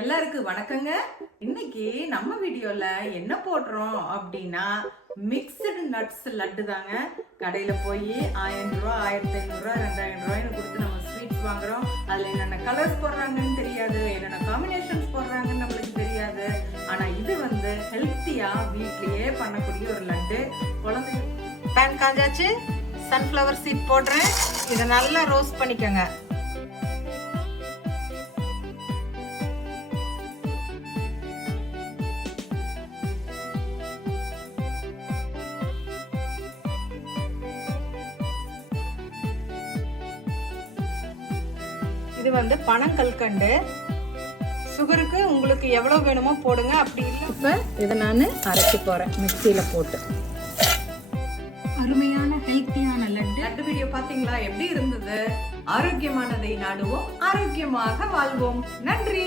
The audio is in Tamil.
எல்லாருக்கும் வணக்கங்க. இன்னைக்கு நம்ம வீடியோல என்ன போடுறோம் அப்படின்னா மிக்சடு நட்ஸ் லட்டு தாங்க. கடையில போய் 1000 ரூபாய் 1500 ரூபாய் 2000 ரூபாய்னு கொடுத்து நம்ம ஸ்வீட்ஸ் வாங்குறோம். அதுல என்னென்ன கலர்ஸ் போடுறாங்கன்னு தெரியாது, என்னென்ன காம்பினேஷன்ஸ் போடுறாங்கன்னு நம்மளுக்கு தெரியாது. ஆனா இது ஹெல்த்தியா வீட்லயே பண்ணக்கூடிய ஒரு லட்டு. குழந்தைங்க பேன் காஞ்சாச்சு, சன்ஃப்ளவர் சீட் போடுறேன். இதை நல்லா ரோஸ்ட் பண்ணிக்கோங்க. இது பனங்கல்கண்டு. சுகருக்கு உங்களுக்கு எவ்வளவு வேணுமோ போடுங்க. அப்படி இல்லை இப்ப இதை நான் அரைக்க போறேன் மிக்சியில போட்டு. அருமையான ஹெல்த்தியான லட்டு வீடியோ பாத்தீங்களா? எப்படி இருந்தது? ஆரோக்கியமானதை நாடுவோம், ஆரோக்கியமாக வாழ்வோம். நன்றி.